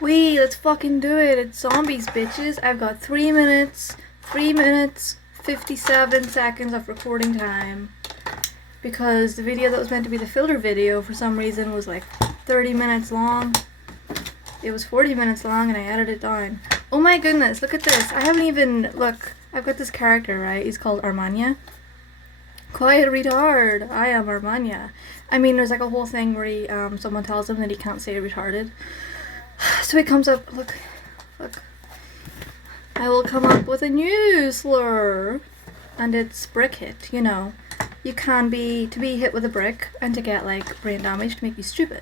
Wait, let's fucking do it. It's zombies, bitches. I've got 3 minutes, 57 seconds of recording time. Because the video that was meant to be the filler video for some reason was like 30 minutes long. It was 40 minutes long and I edited it down. Oh my goodness, look at this. I haven't even, look, I've got this character, right? He's called Armania. Quiet retard. I am Armania. I mean, there's like a whole thing where he, someone tells him that he can't say retarded. So he comes up, look. I will come up with a new slur. And it's brick hit, you know. You can be, to be hit with a brick and to get like brain damage to make you stupid.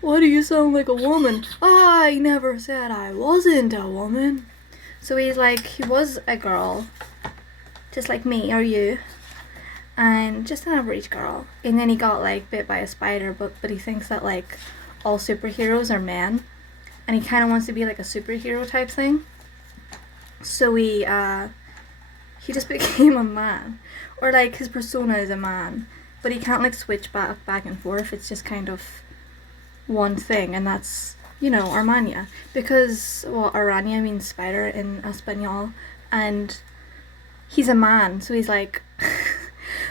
Why do you sound like a woman? I never said I wasn't a woman. So he's like, he was a girl, just like me or you, and just an average girl. And then he got like bit by a spider, but he thinks that like all superheroes are men, and he kind of wants to be like a superhero type thing. So he just became a man, or like his persona is a man, but he can't like switch back and forth. It's just kind of one thing, and that's, you know, Armania, because well, Arania means spider in Espanol, and he's a man, so he's like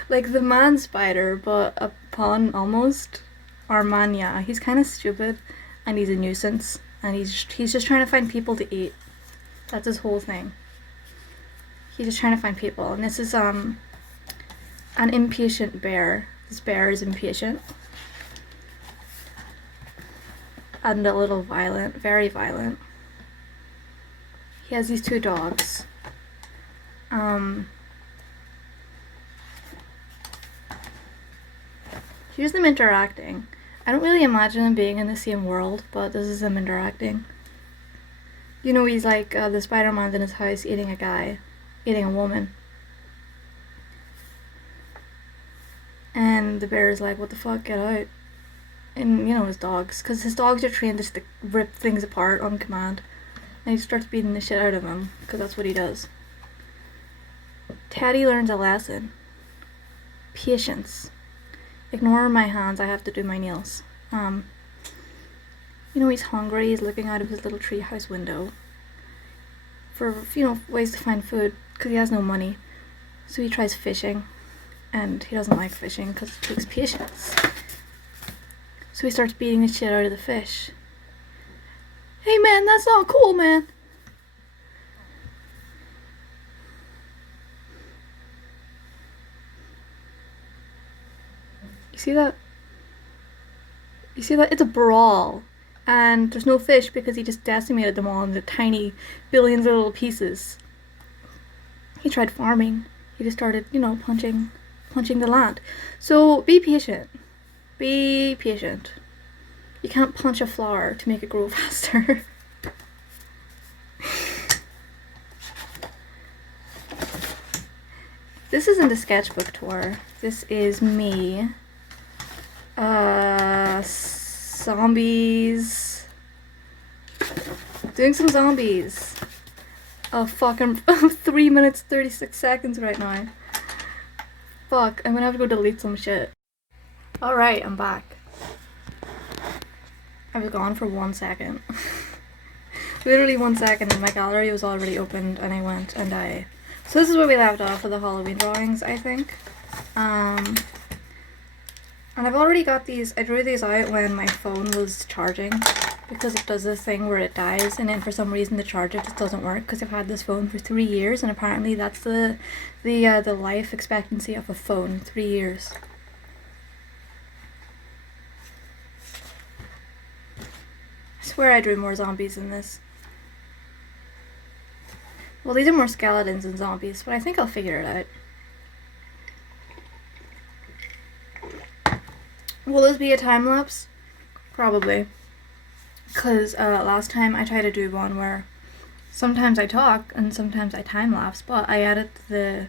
like the man spider, but upon almost Armania. He's kind of stupid, and he's a nuisance, and he's just trying to find people to eat. That's his whole thing. He's just trying to find people, and this is an impatient bear. This bear is impatient and a little violent, very violent. He has these two dogs. Here's them interacting. I don't really imagine them being in the same world, but this is them interacting. You know, he's like the Spider-Man's in his house eating a woman. And the bear is like, what the fuck, get out. And, you know, his dogs, because his dogs are trained just to rip things apart on command. And he starts beating the shit out of him, because that's what he does. Teddy learns a lesson. Patience. Ignore my hands, I have to do my nails. You know, he's hungry, he's looking out of his little treehouse window for, you know, ways to find food, because he has no money. So he tries fishing, and he doesn't like fishing because it takes patience. So he starts beating the shit out of the fish. Hey man, that's not cool, man. You see that? You see that? It's a brawl. And there's no fish because he just decimated them all into tiny billions of little pieces. He tried farming. He just started, you know, punching the land. So be patient. Be patient. You can't punch a flower to make it grow faster. This isn't a sketchbook tour. This is me. Zombies. Doing some zombies. Oh fuck, I'm 3 minutes 36 seconds right now. Fuck, I'm gonna have to go delete some shit. Alright, I'm back. I was gone for 1 second. Literally 1 second, and my gallery was already opened, and I went and I... So this is where we left off with the Halloween drawings, I think. And I've already got these, I drew these out when my phone was charging, because it does this thing where it dies, and then for some reason the charger just doesn't work, because I've had this phone for 3 years, and apparently that's the life expectancy of a phone, 3 years. I swear I drew more zombies than this. Well, these are more skeletons than zombies, but I think I'll figure it out. Will this be a time lapse? Probably. Because last time I tried to do one where sometimes I talk and sometimes I time lapse, but I edit the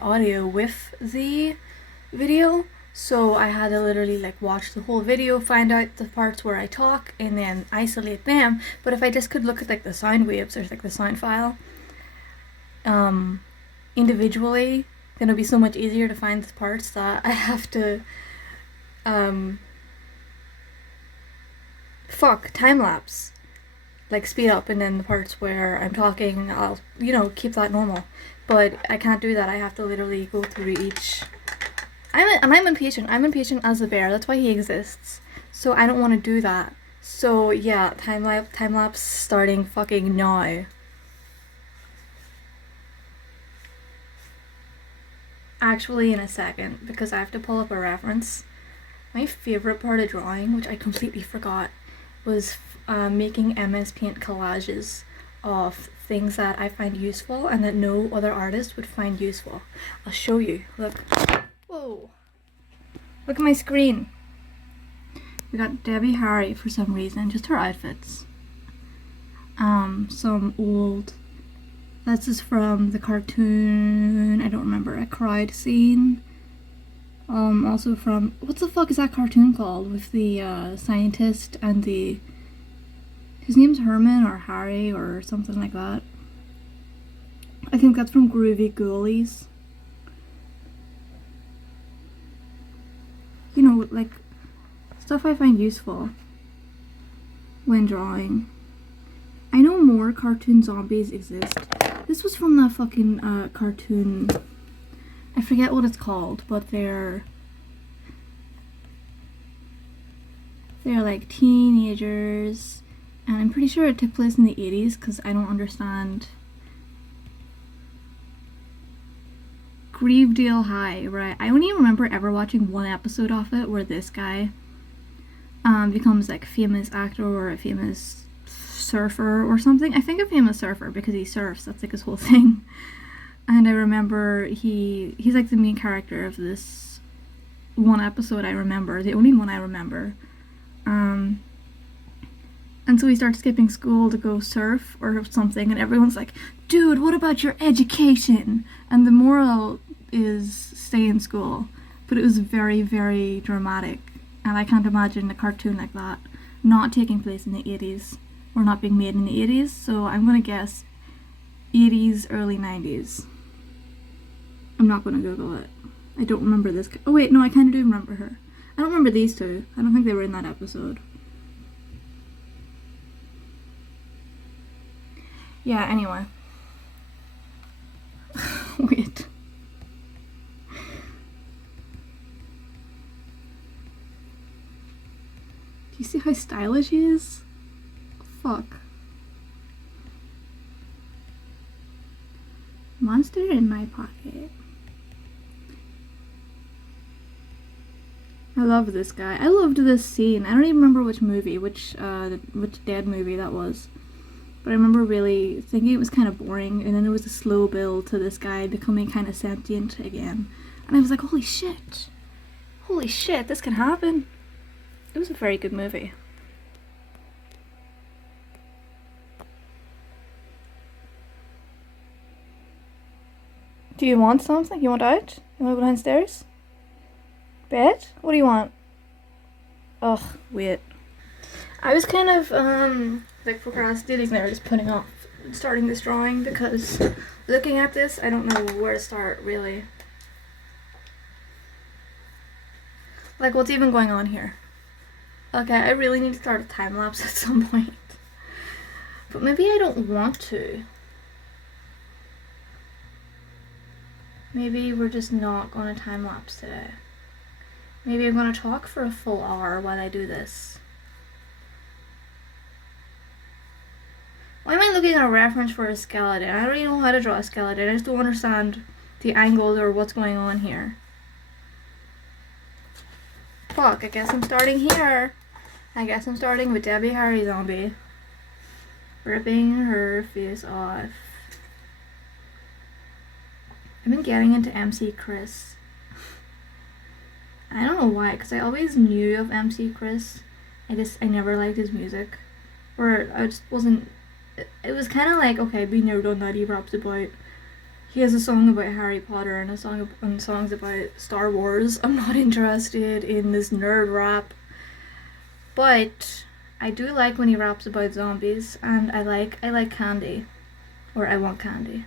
audio with the video, so I had to literally like watch the whole video, find out the parts where I talk, and then isolate them. But if I just could look at like the sound waves or like the sound file individually, then it'll be so much easier to find the parts that I have to time lapse, like speed up, and then the parts where I'm talking, I'll keep that normal. But I can't do that. I have to literally go through each. I'm impatient. I'm impatient as a bear. That's why he exists. So I don't want to do that. So yeah, time lapse starting fucking now. Actually, in a second, because I have to pull up a reference. My favorite part of drawing, which I completely forgot, was making MS Paint collages of things that I find useful and that no other artist would find useful. I'll show you. Look. Whoa. Look at my screen. We got Debbie Harry for some reason, just her outfits. Some old. This is from the cartoon. I don't remember. A crowd scene. Also from, what the fuck is that cartoon called with the scientist and his name's Herman or Harry or something like that. I think that's from Groovy Ghoulies. You know, like stuff I find useful when drawing. I know more cartoon zombies exist. This was from that fucking cartoon. I forget what it's called, but they're like teenagers, and I'm pretty sure it took place in the 80s because I don't understand. Grevedale High, right? I only remember ever watching one episode of it where this guy becomes like a famous actor or a famous surfer or something. I think a famous surfer because he surfs. That's like his whole thing. And I remember he's like the main character of this one episode I remember, the only one I remember. And so he starts skipping school to go surf or something, and everyone's like, dude, what about your education? And the moral is stay in school. But it was very, very dramatic, and I can't imagine a cartoon like that not taking place in the 80s, or not being made in the 80s, so I'm gonna guess 80s, early 90s. I'm not gonna Google it. I don't remember this. Oh wait, no, I kinda do remember her. I don't remember these two. I don't think they were in that episode. Yeah, anyway. Wait. Do you see how stylish he is? Fuck. Monster in my pocket. I love this guy. I loved this scene. I don't even remember which movie, which Dead movie that was. But I remember really thinking it was kind of boring, and then there was a slow build to this guy becoming kind of sentient again. And I was like, holy shit. Holy shit, this can happen. It was a very good movie. Do you want something? You want out? You want to go downstairs? Bed? What do you want? Ugh, wait. I was kind of, like procrastinating there, just putting off starting this drawing because looking at this, I don't know where to start, really. Like, what's even going on here? Okay, I really need to start a time lapse at some point. But maybe I don't want to. Maybe we're just not going to time lapse today. Maybe I'm going to talk for a full hour while I do this. Why am I looking at a reference for a skeleton? I don't even know how to draw a skeleton. I just don't understand the angles or what's going on here. Fuck, I guess I'm starting here. I guess I'm starting with Debbie Harry Zombie. Ripping her face off. I've been getting into MC Chris. I don't know why, because I always knew of MC Chris. I never liked his music. Or I just wasn't... It was kind of like, okay, been there, done that. He raps about... He has a song about Harry Potter and songs about Star Wars. I'm not interested in this nerd rap. But I do like when he raps about zombies, and I like candy. Or I want candy.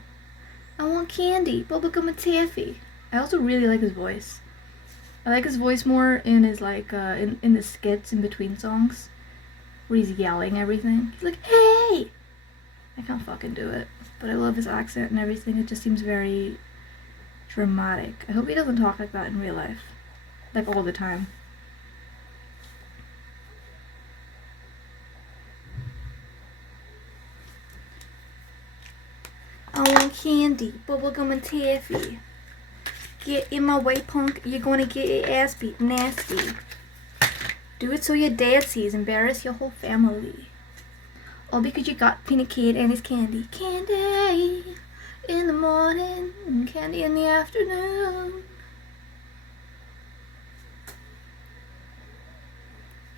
I want candy, bubblegum and taffy. I also really like his voice. I like his voice more in his like in the skits in between songs where he's yelling everything. He's like, "Hey!" I can't fucking do it, but I love his accent and everything. It just seems very dramatic. I hope he doesn't talk like that in real life, like all the time. I want candy, bubblegum, and taffy. Get in my way, punk. You're gonna get your ass beat nasty. Do it so your dad sees. Embarrass your whole family. All because you got Peanut Kid and his candy. Candy in the morning, and candy in the afternoon.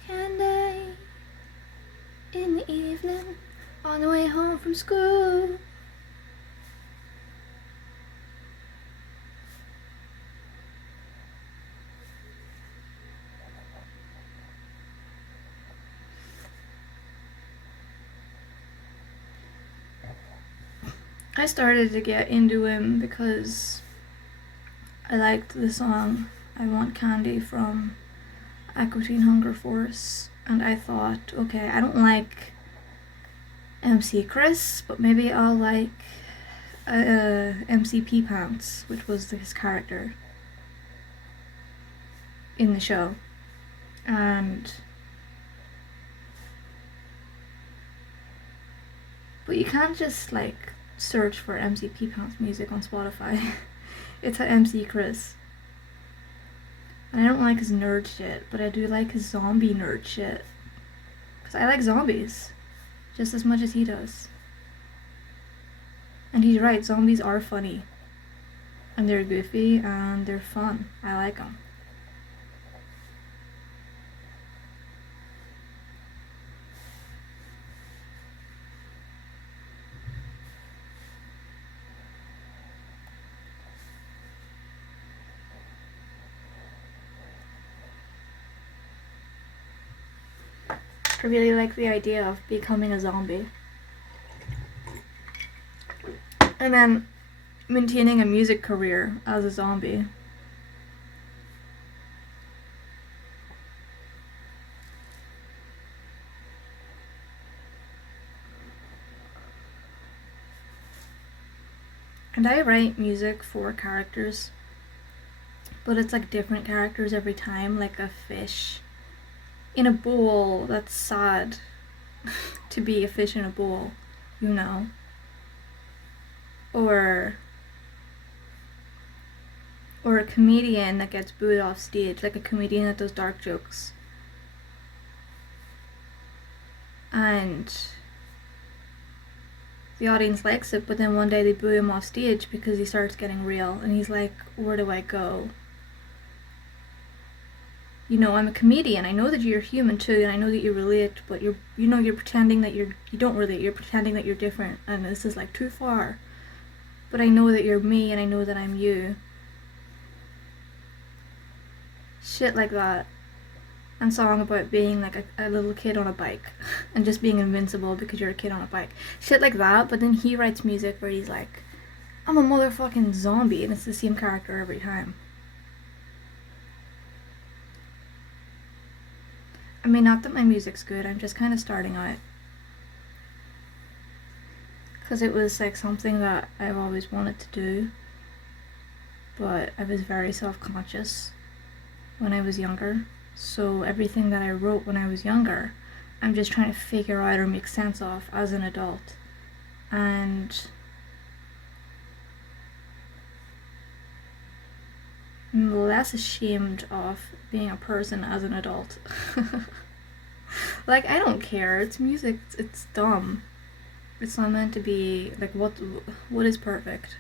Candy in the evening, on the way home from school. I started to get into him because I liked the song I Want Candy from Aqua Teen Hunger Force, and I thought, okay, I don't like MC Chris, but maybe I'll like MC P Pants, which was his character in the show. But you can't just like search for MC P Pants music on Spotify. It's a MC Chris. And I don't like his nerd shit, but I do like his zombie nerd shit. Because I like zombies just as much as he does. And he's right, zombies are funny. And they're goofy and they're fun. I like them. I really like the idea of becoming a zombie. And then maintaining a music career as a zombie. And I write music for characters, but it's like different characters every time, like a fish in a bowl. That's sad to be a fish in a bowl, you know. Or a comedian that gets booed off stage, like a comedian that does dark jokes. And the audience likes it, but then one day they boo him off stage because he starts getting real, and he's like, where do I go? You know, I'm a comedian. I know that you're human too, and I know that you relate, but you're pretending that you don't relate. You're pretending that you're different, and this is like too far. But I know that you're me, and I know that I'm you. Shit like that. And song about being like a little kid on a bike and just being invincible because you're a kid on a bike. Shit like that, but then he writes music where he's like, I'm a motherfucking zombie, and it's the same character every time. I mean, not that my music's good, I'm just kind of starting out. Because it was like something that I've always wanted to do, but I was very self-conscious when I was younger. So everything that I wrote when I was younger, I'm just trying to figure out or make sense of as an adult. And I'm less ashamed of being a person as an adult. Like, I don't care. It's music. It's dumb. It's not meant to be like what is perfect.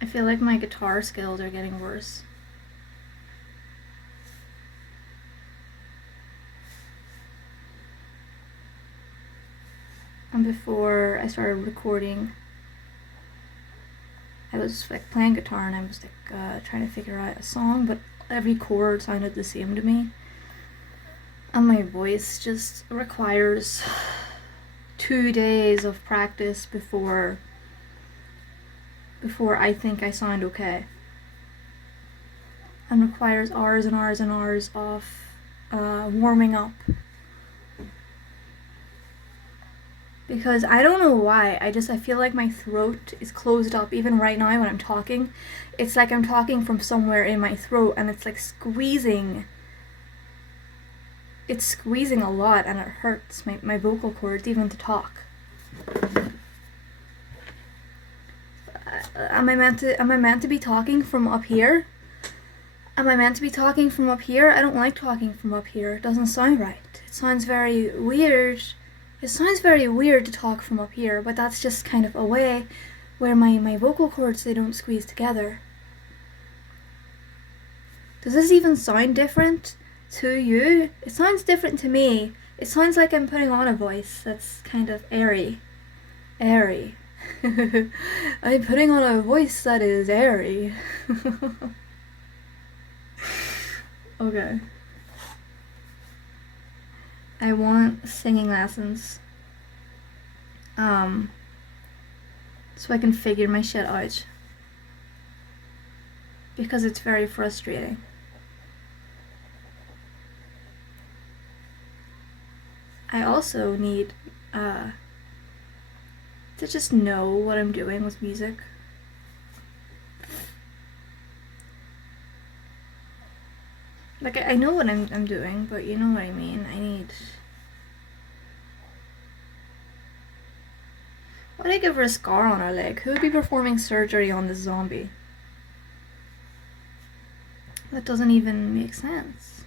I feel like my guitar skills are getting worse. And before I started recording, I was like playing guitar and I was like trying to figure out a song, but every chord sounded the same to me. And my voice just requires 2 days of practice before I think I sound okay. And requires hours and hours and hours of warming up. Because I don't know why, I feel like my throat is closed up even right now when I'm talking. It's like I'm talking from somewhere in my throat and it's like squeezing. It's squeezing a lot and it hurts my vocal cords even to talk. Am I meant to be talking from up here? Am I meant to be talking from up here? I don't like talking from up here. It doesn't sound right. It sounds very weird. It sounds very weird to talk from up here, but that's just kind of a way where my vocal cords, they don't squeeze together. Does this even sound different to you? It sounds different to me. It sounds like I'm putting on a voice that's kind of airy. Airy. I'm putting on a voice that is airy. Okay. I want singing lessons. So I can figure my shit out. Because it's very frustrating. I also need to just know what I'm doing with music. Like, I know what I'm doing, but you know what I mean. I need... Why would I give her a scar on her leg? Who would be performing surgery on this zombie? That doesn't even make sense.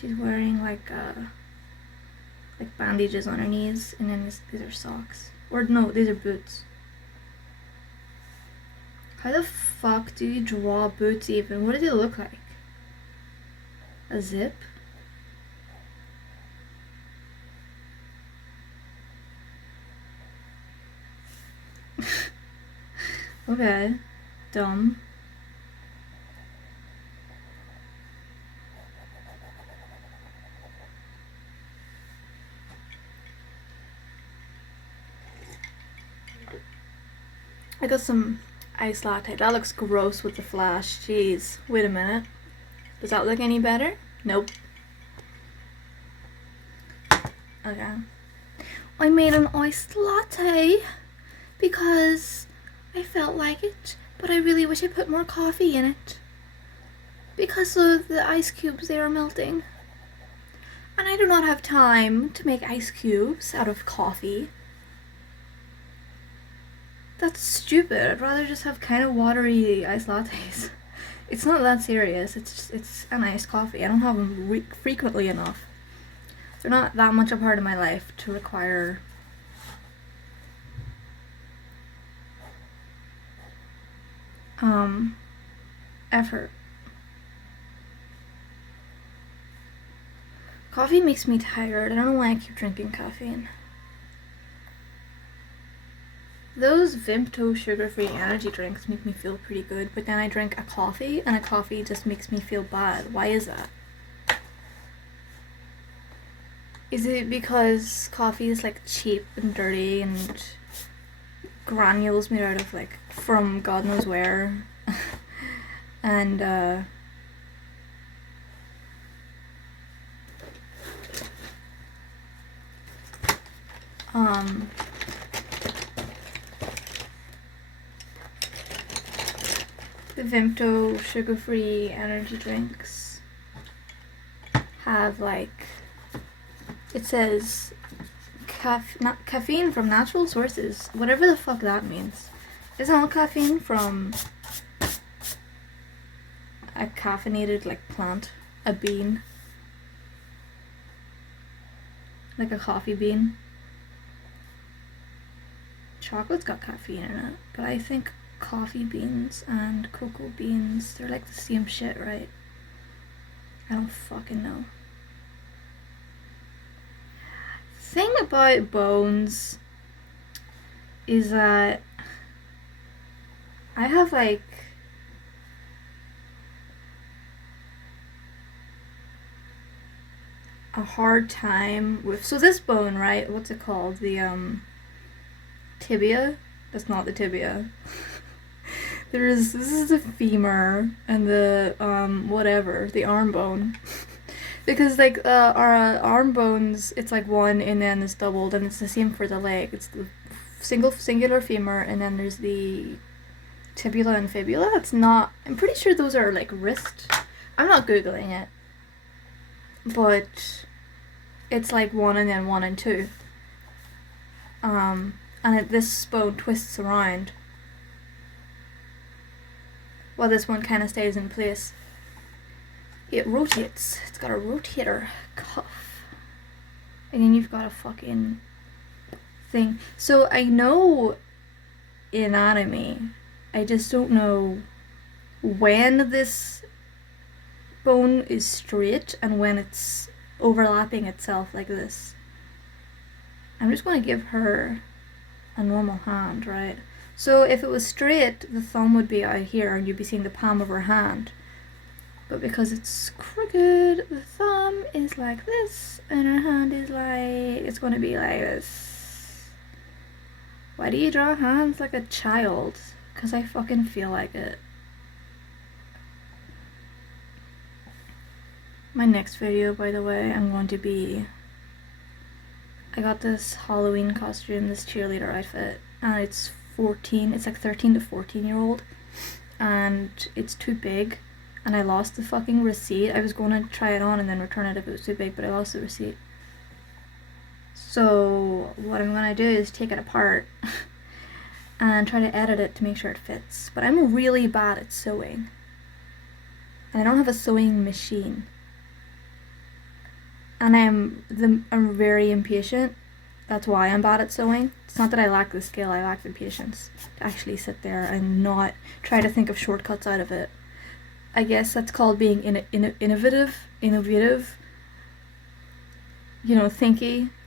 She's wearing like bandages on her knees, and then these are socks. Or no, these are boots. How the fuck do you draw boots even? What do they look like? A zip? Okay. Dumb. I got some iced latte. That looks gross with the flash. Jeez. Wait a minute. Does that look any better? Nope. Okay. I made an iced latte because I felt like it, but I really wish I put more coffee in it. Because of the ice cubes, they are melting. And I do not have time to make ice cubes out of coffee. That's stupid. I'd rather just have kind of watery iced lattes. It's not that serious. It's an iced coffee. I don't have them frequently enough. They're not that much a part of my life to require effort. Coffee makes me tired. I don't know why I keep drinking caffeine. Those Vimto sugar-free energy drinks make me feel pretty good, but then I drink a coffee, and a coffee just makes me feel bad. Why is that? Is it because coffee is like cheap and dirty and granules made out of like from God knows where? And the Vimto sugar-free energy drinks have like, it says caffeine from natural sources, whatever the fuck that means. Isn't all caffeine from a caffeinated like plant, a bean, like a coffee bean? Chocolate's got caffeine in it, but I think coffee beans and cocoa beans, they're like the same shit, right? I don't fucking know. Thing about bones is that I have like a hard time with, so this bone, right? What's it called? The tibia? That's not the tibia. This is the femur and the whatever, the arm bone. Because like our arm bones, it's like one and then it's doubled, and it's the same for the leg. It's the singular femur, and then there's the tibula and fibula. It's not. I'm pretty sure those are like wrist. I'm not googling it, but it's like one and then one and two. This bone twists around, while this one kind of stays in place. It rotates. It's got a rotator cuff, and then you've got a fucking thing. So I know anatomy. I just don't know when this bone is straight and when it's overlapping itself like this. I'm just going to give her a normal hand, right? So if it was straight, the thumb would be out here and you'd be seeing the palm of her hand. But because it's crooked, the thumb is like this and her hand is like, it's going to be like this. Why do you draw hands like a child? Because I fucking feel like it. My next video, by the way, I'm going to be... I got this Halloween costume, this cheerleader outfit, and it's like 13 to 14-year-old, and it's too big, and I lost the fucking receipt. I was going to try it on and then return it if it was too big, but I lost the receipt. So what I'm going to do is take it apart and try to edit it to make sure it fits. But I'm really bad at sewing, and I don't have a sewing machine. And I'm very impatient. That's why I'm bad at sewing. It's not that I lack the skill, I lack the patience to actually sit there and not try to think of shortcuts out of it. I guess that's called being innovative, thinky,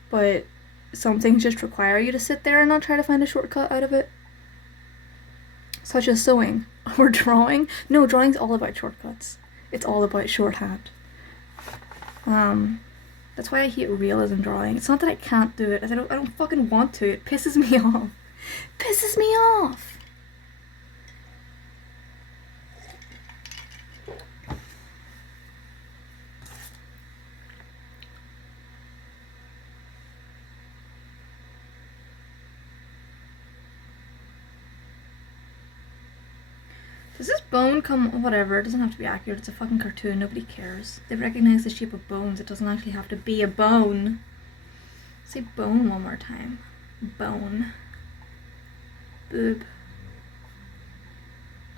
but some things just require you to sit there and not try to find a shortcut out of it. Such as sewing or drawing. No, drawing's all about shortcuts. It's all about shorthand. That's why I hate realism drawing. It's not that I can't do it. I don't fucking want to. It pisses me off. Pisses me off! Does this bone come... Whatever, it doesn't have to be accurate. It's a fucking cartoon. Nobody cares. They've recognized the shape of bones. It doesn't actually have to be a bone. Say bone one more time. Bone. Boob.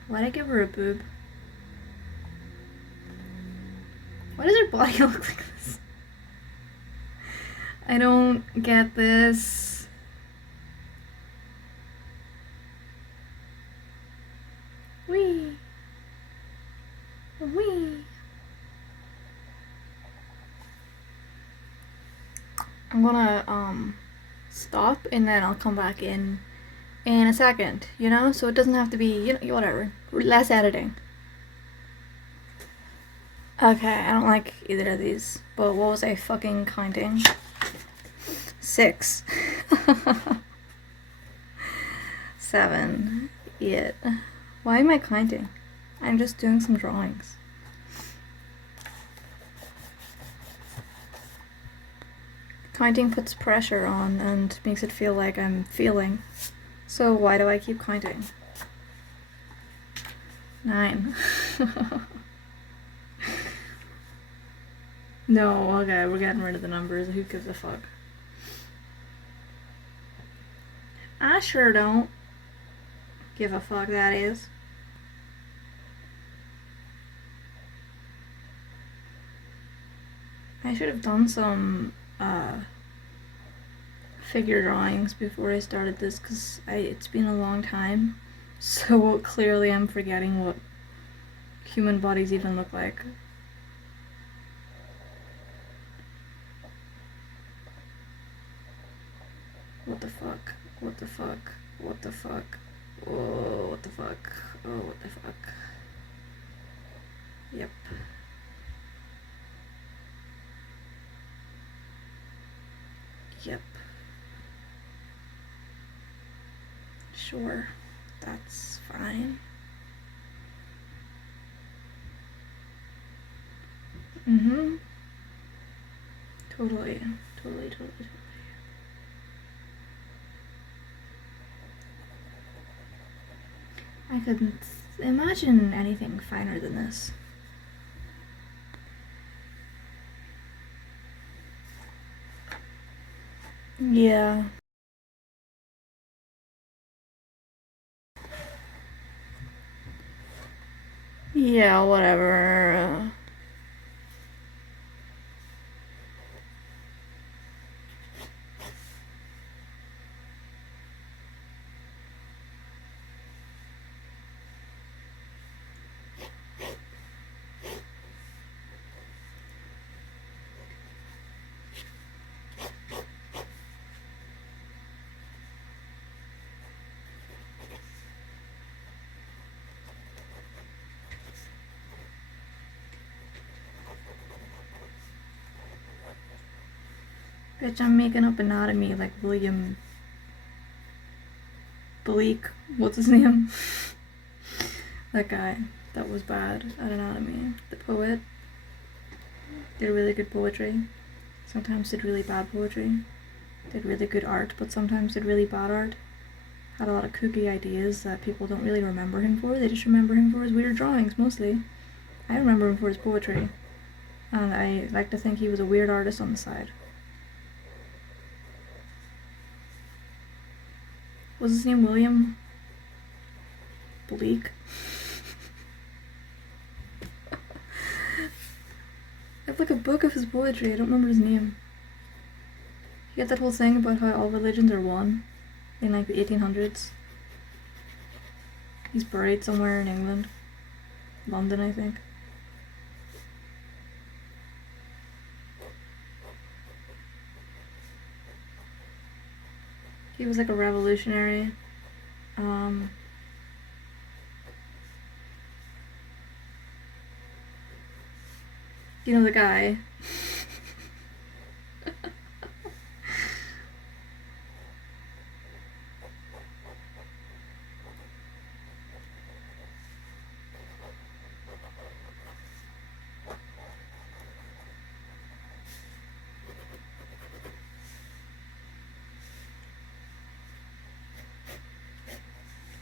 Why'd I give her a boob? Why does her body look like this? I don't get this. Wee. Wee. I'm gonna stop and then I'll come back in a second, so it doesn't have to be, whatever. Less editing. Okay, I don't like either of these, but what was I fucking counting? 6. 7. 8. Why am I counting? I'm just doing some drawings. Counting puts pressure on and makes it feel like I'm feeling. So why do I keep counting? 9. No, okay, we're getting rid of the numbers. Who gives a fuck? I sure don't give a fuck, that is. I should have done some figure drawings before I started this, because it's been a long time, so clearly I'm forgetting what human bodies even look like. What the fuck? What the fuck? What the fuck? Oh, what the fuck? Oh, what the fuck? Yep. Yep. Sure. That's fine. Mm-hmm. Totally. Totally, totally, totally. I couldn't imagine anything finer than this. Yeah. Yeah, whatever. Bitch, I'm making up anatomy like William Bleak. What's his name? That guy. That was bad at anatomy. The poet. Did really good poetry. Sometimes did really bad poetry. Did really good art, but sometimes did really bad art. Had a lot of kooky ideas that people don't really remember him for. They just remember him for his weird drawings, mostly. I remember him for his poetry. And I like to think he was a weird artist on the side. Was his name William Bleak? I have like a book of his poetry. I don't remember his name. You get that whole thing about how all religions are one in like the 1800s. He's buried somewhere in England. London, I think. He was like a revolutionary. You know the guy.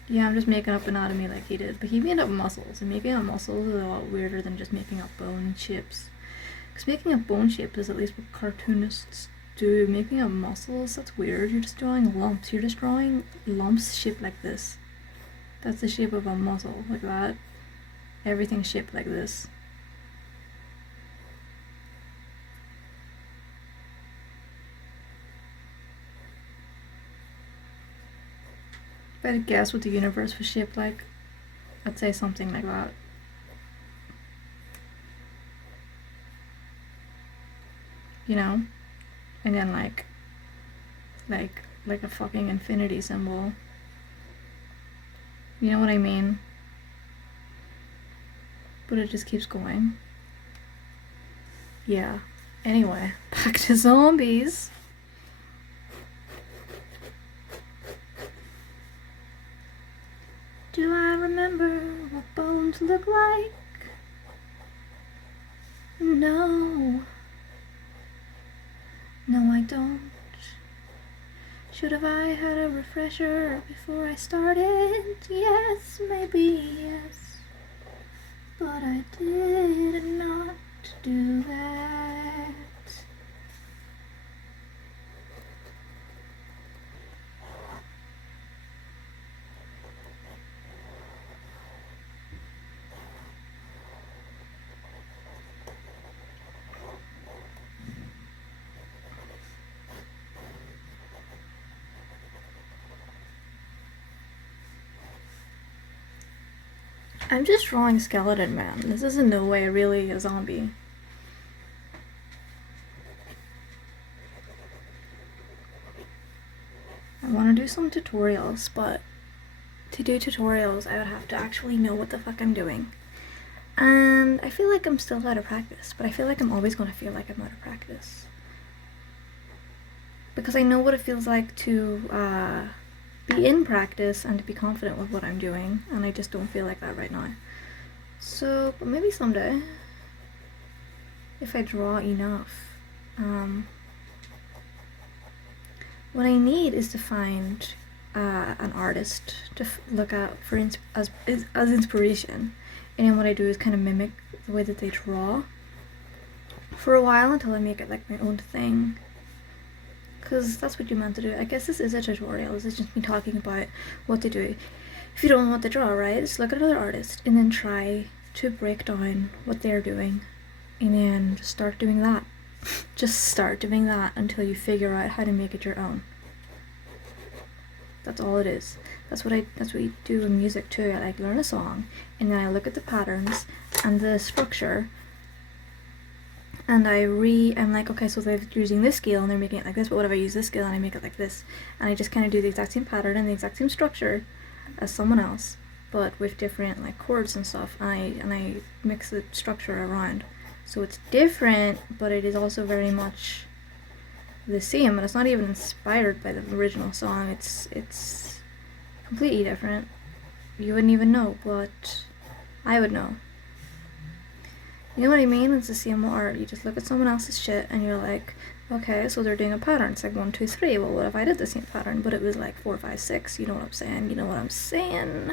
Yeah, I'm just making up anatomy like he did. But he made up muscles, and making up muscles is a lot weirder than just making up bone shapes. Because making up bone shapes is at least what cartoonists do. Making up muscles, that's weird. You're just drawing lumps. You're just drawing lumps shaped like this. That's the shape of a muscle, like that. Everything's shaped like this. If I had to guess what the universe was shaped like, I'd say something like that. You know? And then like a fucking infinity symbol. You know what I mean? But it just keeps going. Yeah. Anyway, back to zombies. Do I remember what bones look like? No. No, I don't. Should have I had a refresher before I started? Yes, maybe yes. But I did not do that. I'm just drawing Skeleton Man. This is in no way really a zombie. I want to do some tutorials, but to do tutorials, I would have to actually know what the fuck I'm doing. And I feel like I'm still out of practice, but I feel like I'm always going to feel like I'm out of practice. Because I know what it feels like to be in practice and to be confident with what I'm doing, and I just don't feel like that right now. So, but maybe someday, if I draw enough. What I need is to find an artist to look at for as inspiration, and then what I do is kind of mimic the way that they draw for a while until I make it like my own thing. Because that's what you're meant to do. I guess this is a tutorial. This is just me talking about what to do. If you don't know what to draw, right, just look at another artist and then try to break down what they're doing, and then just start doing that. Just start doing that until you figure out how to make it your own. That's all it is. That's what we do in music too. I like learn a song, and then I look at the patterns and the structure, and I'm like, okay, so they're using this scale and they're making it like this, but what if I use this scale and I make it like this? And I just kind of do the exact same pattern and the exact same structure as someone else, but with different like chords and stuff, and I mix the structure around. So it's different, but it is also very much the same, and it's not even inspired by the original song. It's completely different. You wouldn't even know, but I would know. You know what I mean? It's the same with art. You just look at someone else's shit and you're like, okay, so they're doing a pattern. It's like 1, 2, 3. Well, what if I did the same pattern, but it was like 4, 5, 6? You know what I'm saying? You know what I'm saying?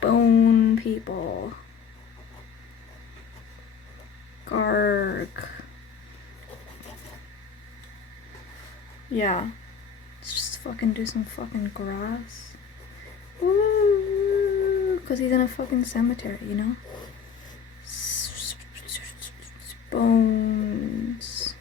Bone people. Garg. Yeah. Let's just fucking do some fucking grass. Woo! Because he's in a fucking cemetery, you know? Bones.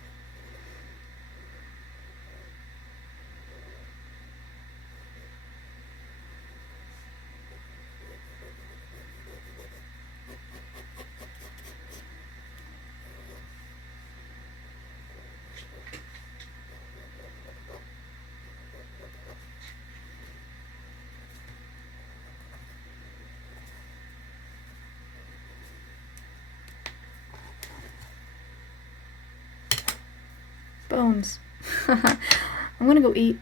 Bones. I'm gonna go eat.